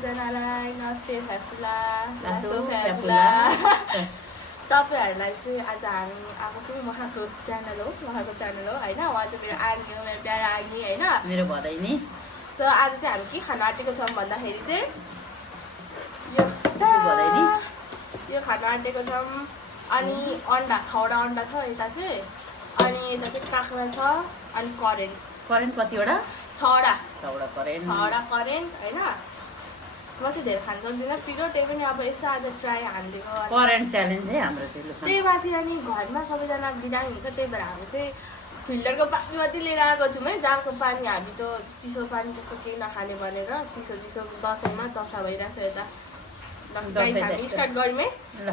सबैजनालाई नमस्ते फ्याफुला लासो फ्याफुला तपाईँहरूलाई चाहिँ आज हामी आएको छौँ उहाँको च्यानल हो होइन उहाँ चाहिँ मेरो आग्ने हो मेरो प्यारो आग्ने होइन मेरो भदैनी। सो आज चाहिँ हामी के खान आँटेको छौँ भन्दाखेरि चाहिँ यो खान आँटेको छौँ। अनि अन्डा 6वटा अन्डा छ यता चाहिँ, अनि यता चाहिँ काँक्रा छ, अनि करेन्ट कतिवटा? 6वटा करेन्ट होइन। म चाहिँ धेरै खान सक्दिनँ पिरो, त्यही पनि अब यसो आज ट्राई हालिदिएको करेन्ट च्यालेन्ज है हाम्रो चाहिँ। त्यही माथि अनि घरमा सबैजना बिरामी हुन्छ, त्यही भएर हामी चाहिँ फिल्टरको पानी मात्रै लिएर आएको छौँ है। जारको पानी हामी त चिसो पानी त्यस्तो केही नखाने भनेर चिसो दसैँमा दशा भइरहेछ यता। हामी स्टार्ट गरौँ है।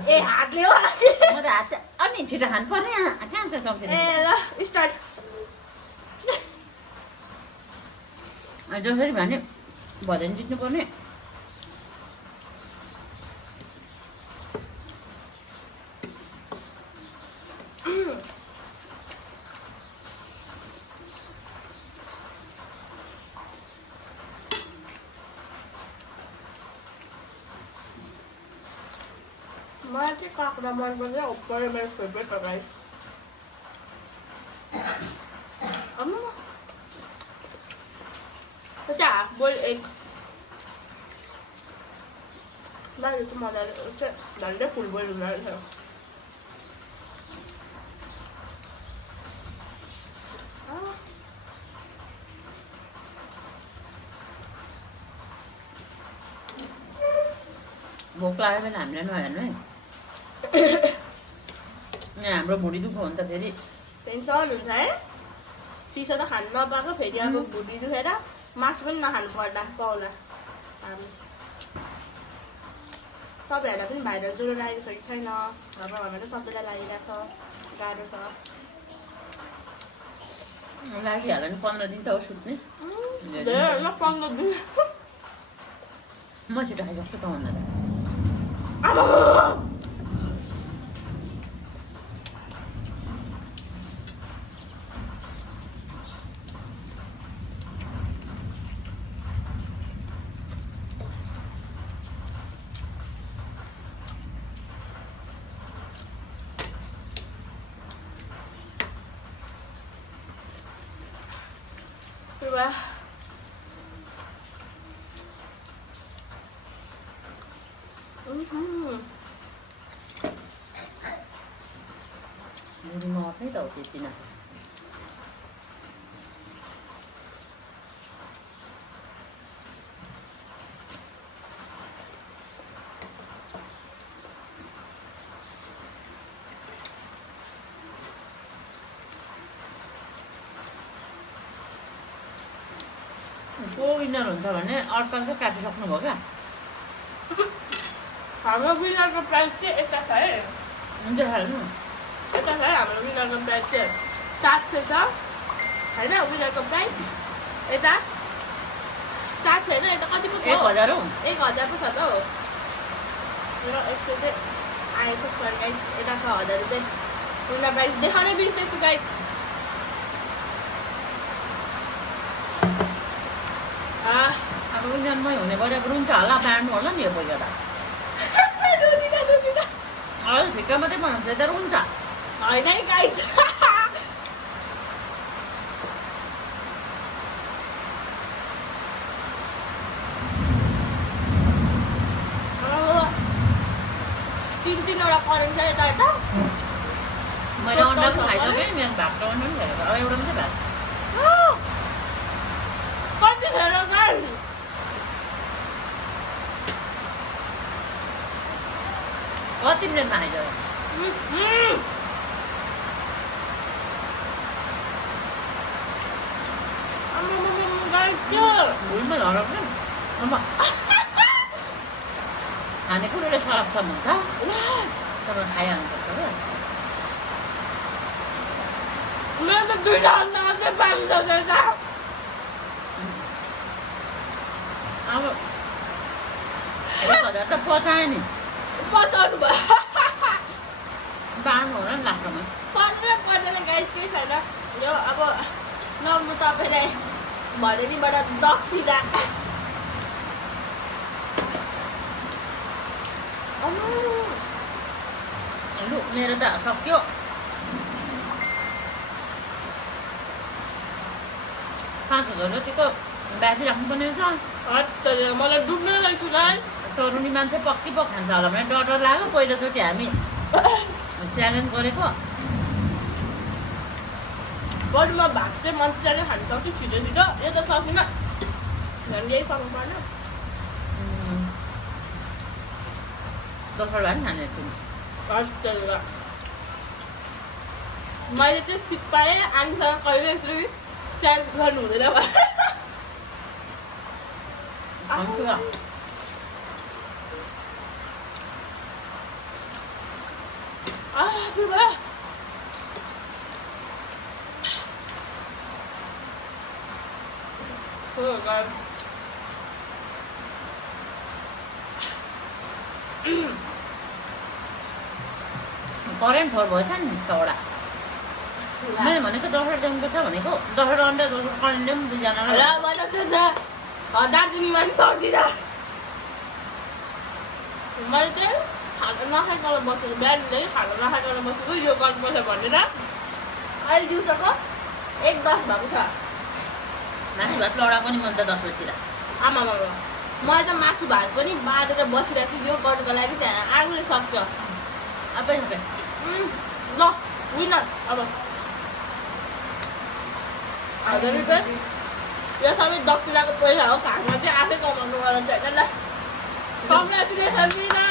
ए हातले हो म त हात अनि छिटो खानु पर्ने कहाँ छ सक्दैन। ए ल स्टार्ट। जसरी भने भदैन जित्नु पर्ने। मलाई चाहिँ काँक्रा मनपर्छ, उपर मेरो फेभरेट हो गाइस। त्यो हाफ बोइल एग बाहिर चाहिँ मजाले झन्डै फुल बोइल हुँदो रहेछ। भोक लाग्यो भने हामीलाई नहेर्नु है। हाम्रो भुँडी दुख्यो भने त फेरि टेन्सन हुन्छ है। चिसो त खानु नपाएको, फेरि अब भुँडी दुखेर मासु पनि नखानु पाउला हामी। तपाईँहरूलाई पनि भाइरल ज्वरो लागेको छ कि छैन? घरमा त सबैलाई लागिरहेको छ, गाह्रो छ। लागिहाल्यो नि 15 दिन त हो सुत्ने। 15 दिन म छिटो खाइसक्छु त भन्दा त। भुँडी नअट्नै त हो त्यति न। को विनर हुन्छ भने अड्कल चाहिँ काटिसक्नुभयो क्या? हाम्रो विनरको प्राइस चाहिँ यता छ है। हुन्छ खाल्नु यता छ है हाम्रो विनरको प्राइस चाहिँ 700 छ होइन। विनरको प्राइस यता 700 होइन, यता कति पो छ? 1000 हो। 1000 पो छ त हो। 100 चाहिँ आएछ सर गाइस। यता छ 1000 रुपियाँ विनर प्राइस देखाउनै बिर्सेछु गाइस। अब विनरमै हुने बढी रुन्छ होला, बाँड्नु होला नि यो पैसा त। अहिले ठिक्क मात्रै बनाउँछ त रुन्छ होइन है गाइस। तीनवटा करेन्ट छ यता यता। मैले अन्डा पनि खाइसकेँ, मेरो भात बनाउनु पनि खाएको। अब एउटा मात्रै भात। कतिखेर गाइस? कति मिनटमा खाइसक्यो? भुँडीमा झराउँछ नि। खानेकुरोले संरक्षण हुन्छ, तर खाइहाल्नुपर्छ क्या। मेरो त 2टा अन्डा मात्रै पाइन्छ त्यता। अब 1000 त पचायो नि। पचाउनु भयो। बाँड्नु होला नि लास्टमा। पर्दैन गाइस, केही छैन। यो अब नम्नु तपाईँलाई भनेनीबाट दक्षिणा लु मेरो त सक्यो खाएको जतिको बाँधी राख्नुपर्ने रहेछ मलाई डुब्ने रहेछ गाइस तरुनी मान्छे पक्की पो खान्छ होला भने डर लाग्यो पहिलोचोटि हामी च्यालेन्ज गरेको बडीमा भात चाहिँ मजाले खानु सक्यो छिटो छिटो यो त सकिन झन् यही सक्नु पर्ने दोस्रो भए पनि खाने छु मैले चाहिँ सिक पाएँ आनीसँग कहिले यसरी च्यालेन्ज गर्नु हुँदैन करेन्ट फोर भएछ नि तवडा मैले भनेको दसवटा ल्याउनुपर्छ भनेको 10वटा अन्डा 10वटा करेन्ट ल्याउँ दुईजनालाई दार्जिलिङमा पनि सक्दिनँ मैले चाहिँ खाना नखाइकन बसेको बिहानदेखि खाना नखाइकन बसेको यो गर्नुपर्छ भनेर अहिले दिउँसोको 1:10 भएको छ मासु भात लडाएको नि मैले त 10 बजीतिर आमामा मैले त मासु भात पनि बाँधेर बसिरहेको छु यो गर्नुको लागि त्यहाँ आगोले सक्छ आफै सके ल विनर अब 1000 रुपियाँ यो सबै दक्षिणाको पैसा हो घाँसमा चाहिँ आफै कमाउनु पर्छ ल कङ्ग्रेचुलेसन विनर